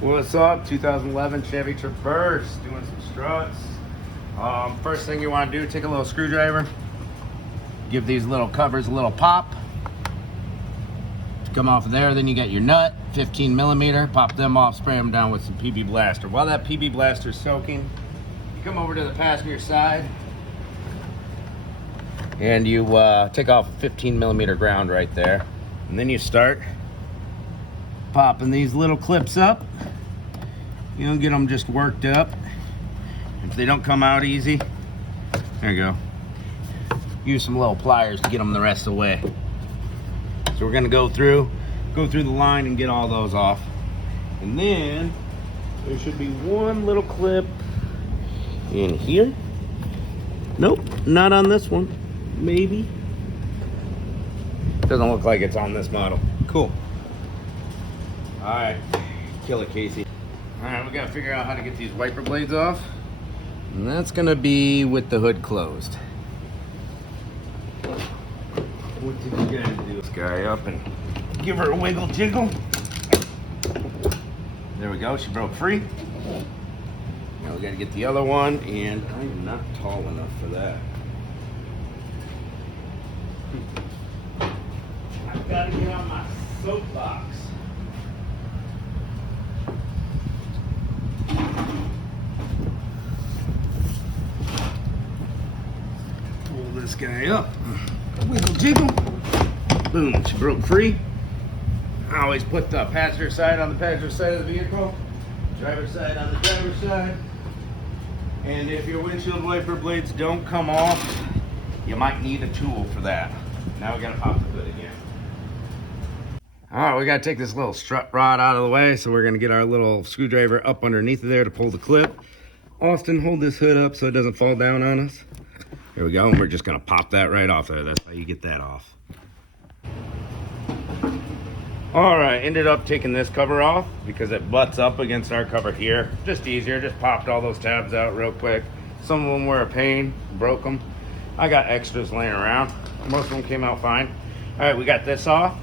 What's up? 2011 Chevy Traverse, doing some struts. First thing you want to do, take a little screwdriver, give these little covers a little pop. Come off of there, then you got your nut, 15 millimeter, pop them off, spray them down with some PB Blaster. While that PB Blaster is soaking, you come over to the passenger side and you take off 15 millimeter ground right there. And then you start popping these little clips up. You know, get them just worked up. If they don't come out easy, there you go. Use some little pliers to get them the rest of the way. So we're gonna go through the line and get all those off. And then there should be one little clip in here. Nope, not on this one. Maybe. Doesn't look like it's on this model. Cool. All right, kill it, Casey. All right, we gotta figure out how to get these wiper blades off. And that's gonna be with the hood closed. What did you guys do? This guy up and give her a wiggle jiggle. There we go, she broke free. Now we gotta get the other one, and I'm not tall enough for that. I've gotta get on my soapbox. Pull this guy up. Wiggle jiggle. Boom, she broke free. I always put the passenger side on the passenger side of the vehicle, driver's side on the driver's side. And if your windshield wiper blades don't come off, you might need a tool for that. Now we gotta pop the hood again. All right, we gotta take this little strut rod out of the way, so we're gonna get our little screwdriver up underneath of there to pull the clip. Austin, hold this hood up so it doesn't fall down on us. Here we go, and we're just gonna pop that right off there. That's how you get that off. All right, ended up taking this cover off because it butts up against our cover here. Just easier, just popped all those tabs out real quick. Some of them were a pain, broke them. I got extras laying around. Most of them came out fine. All right, we got this off.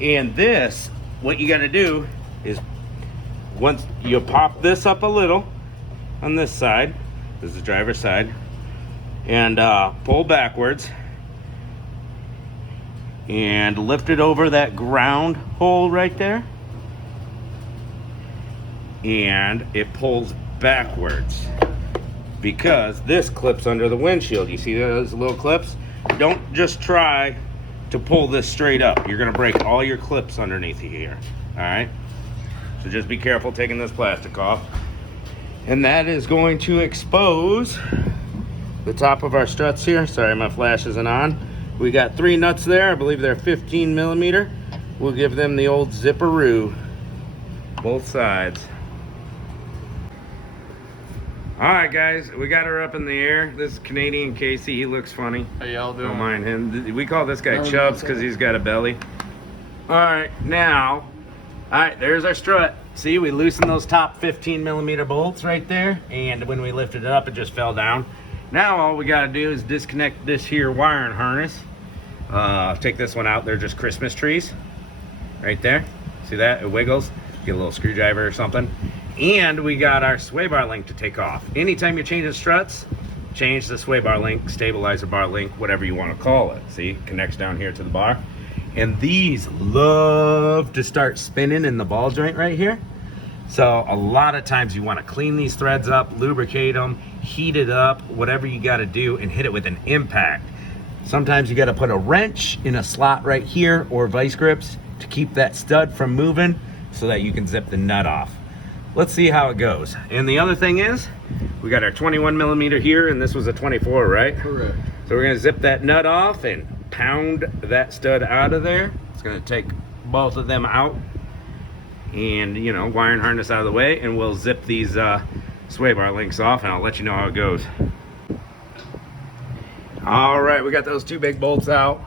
And this, what you gotta do is once you pop this up a little on this side, this is the driver's side, and pull backwards and lift it over that ground hole right there, and it pulls backwards because this clips under the windshield. You see those little clips? Don't just try to pull this straight up. You're gonna break all your clips underneath here. All right, so just be careful taking this plastic off, and that is going to expose the top of our struts here. Sorry, my flash isn't on. We got 3 nuts there. I believe they're 15 millimeter. We'll give them the old zipperoo, both sides. All right, guys, we got her up in the air. This is Canadian Casey. He looks funny. How y'all doing? Don't mind him. We call this guy Chubbs because he's got a belly. All right, now, all right, there's our strut. See, we loosened those top 15 millimeter bolts right there, and when we lifted it up, it just fell down. Now all we gotta do is disconnect this here wiring harness. Take this one out. They're just Christmas trees right there. See that? It wiggles. Get a little screwdriver or something. And we got our sway bar link to take off. Anytime you're changing struts, change the sway bar link, stabilizer bar link, whatever you want to call it. See, it connects down here to the bar. And these love to start spinning in the ball joint right here. So a lot of times you want to clean these threads up, lubricate them, heat it up, whatever you got to do, and hit it with an impact. Sometimes you got to put a wrench in a slot right here or vice grips to keep that stud from moving so that you can zip the nut off. Let's see how it goes. And the other thing is, we got our 21 millimeter here, and this was a 24, right? Correct. So we're gonna zip that nut off and pound that stud out of there. It's gonna take both of them out and, you know, wiring harness out of the way, and we'll zip these sway bar links off, and I'll let you know how it goes. All right, we got those 2 big bolts out.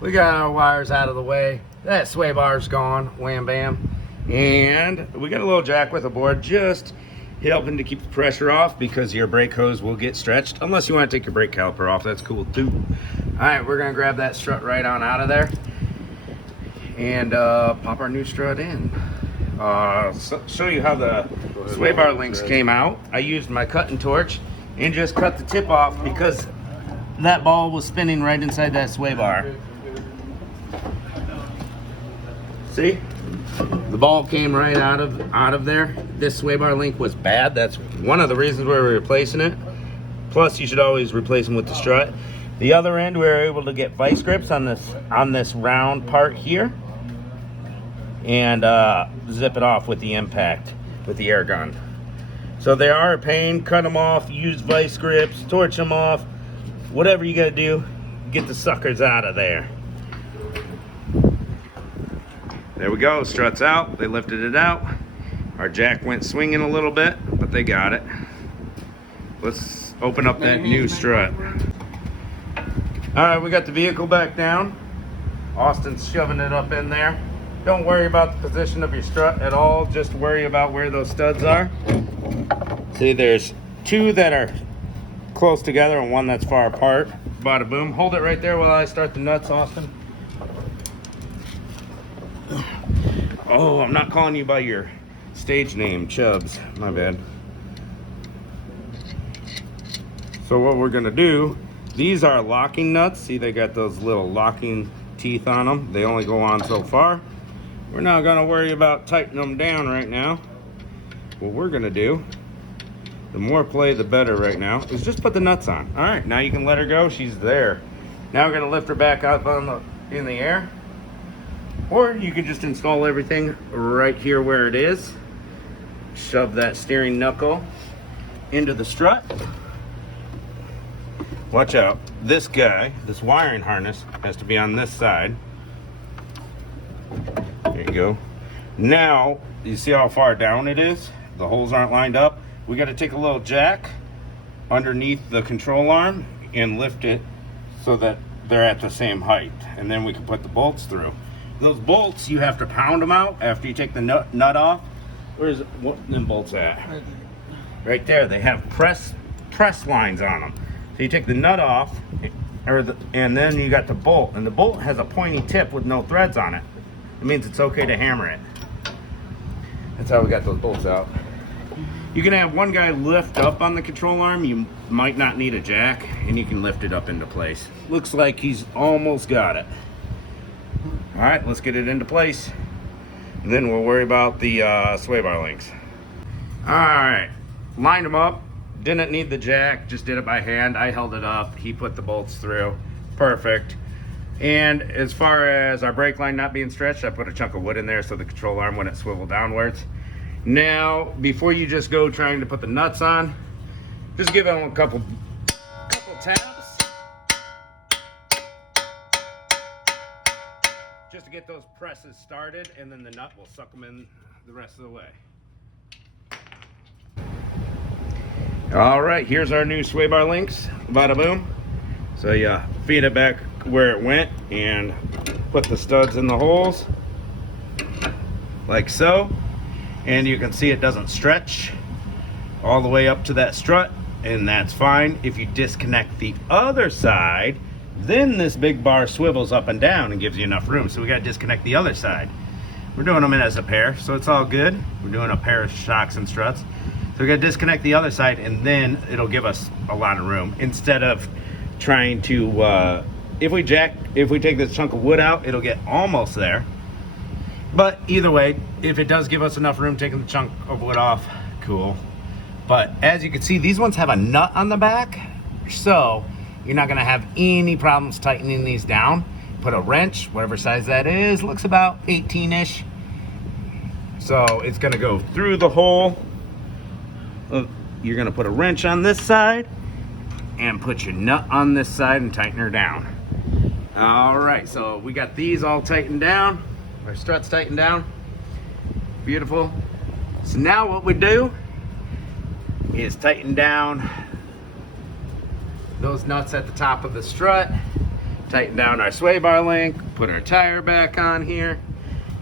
We got our wires out of the way. That sway bar's gone, wham bam. And we got a little jack with a board just helping to keep the pressure off because your brake hose will get stretched. Unless you want to take your brake caliper off, that's cool too. All right, we're gonna grab that strut right on out of there and pop our new strut in. show you how the sway bar links came out. I used my cutting torch and just cut the tip off because that ball was spinning right inside that sway bar. See? The ball came right out of there. This sway bar link was bad. That's one of the reasons we were replacing it. Plus, you should always replace them with the strut. The other end, we were able to get vice grips on this round part here, and zip it off with the impact with the air gun. So they are a pain. Cut them off. Use vice grips. Torch them off. Whatever you gotta do, get the suckers out of there. There we go, struts out. They lifted it out. Our jack went swinging a little bit, but they got it. Let's open up that new strut. All right, we got the vehicle back down. Austin's shoving it up in there. Don't worry about the position of your strut at all. Just worry about where those studs are. See, there's two that are close together and one that's far apart. Bada boom. Hold it right there while I start the nuts, Austin. Oh, I'm not calling you by your stage name, Chubbs. My bad. So what we're gonna do, these are locking nuts. See, they got those little locking teeth on them. They only go on so far. We're not gonna worry about tightening them down right now. What we're gonna do, the more play the better right now, is just put the nuts on. All right, now you can let her go. She's there. Now we're gonna lift her back up in the air. Or you could just install everything right here where it is. Shove that steering knuckle into the strut. Watch out. This guy, this wiring harness, has to be on this side. There you go. Now, you see how far down it is? The holes aren't lined up. We got to take a little jack underneath the control arm and lift it so that they're at the same height. And then we can put the bolts through. Those bolts, you have to pound them out after you take the nut off. Where's them bolts at? Right there. They have press lines on them. So you take the nut off, and then you got the bolt. And the bolt has a pointy tip with no threads on it. It means it's okay to hammer it. That's how we got those bolts out. You can have one guy lift up on the control arm. You might not need a jack, and you can lift it up into place. Looks like he's almost got it. All right, let's get it into place. And then we'll worry about the sway bar links. All right, lined them up. Didn't need the jack, just did it by hand. I held it up, he put the bolts through. Perfect. And as far as our brake line not being stretched, I put a chunk of wood in there so the control arm wouldn't swivel downwards. Now, before you just go trying to put the nuts on, just give them a couple taps. Just to get those presses started, and then the nut will suck them in the rest of the way. All right, here's our new sway bar links. Bada boom. So you feed it back where it went and put the studs in the holes like so. And you can see it doesn't stretch all the way up to that strut, and that's fine. If you disconnect the other side, then this big bar swivels up and down and gives you enough room. So we got to disconnect the other side. We're doing them in as a pair, so it's all good. We're doing a pair of shocks and struts. So we got to disconnect the other side, and then it'll give us a lot of room. Instead of trying to, if we take this chunk of wood out, it'll get almost there. But either way, if it does give us enough room taking the chunk of wood off, cool. But as you can see, these ones have a nut on the back, so you're not gonna have any problems tightening these down. Put a wrench, whatever size that is, looks about 18-ish. So it's gonna go through the hole. You're gonna put a wrench on this side and put your nut on this side and tighten her down. All right, so we got these all tightened down. Our struts tightened down. Beautiful. So now what we do is tighten down those nuts at the top of the strut, tighten down our sway bar link, put our tire back on here,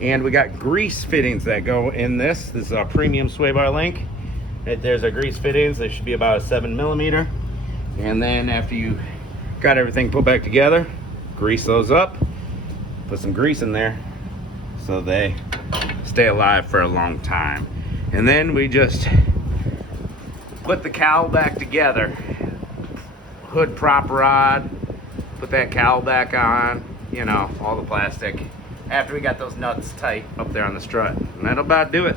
and we got grease fittings that go in this. This is a premium sway bar link. There's our grease fittings. They should be about a 7mm. And then after you got everything put back together, grease those up, put some grease in there so they stay alive for a long time. And then we just put the cowl back together, hood prop rod, put that cowl back on, you know, all the plastic, after we got those nuts tight up there on the strut. And that'll about do it.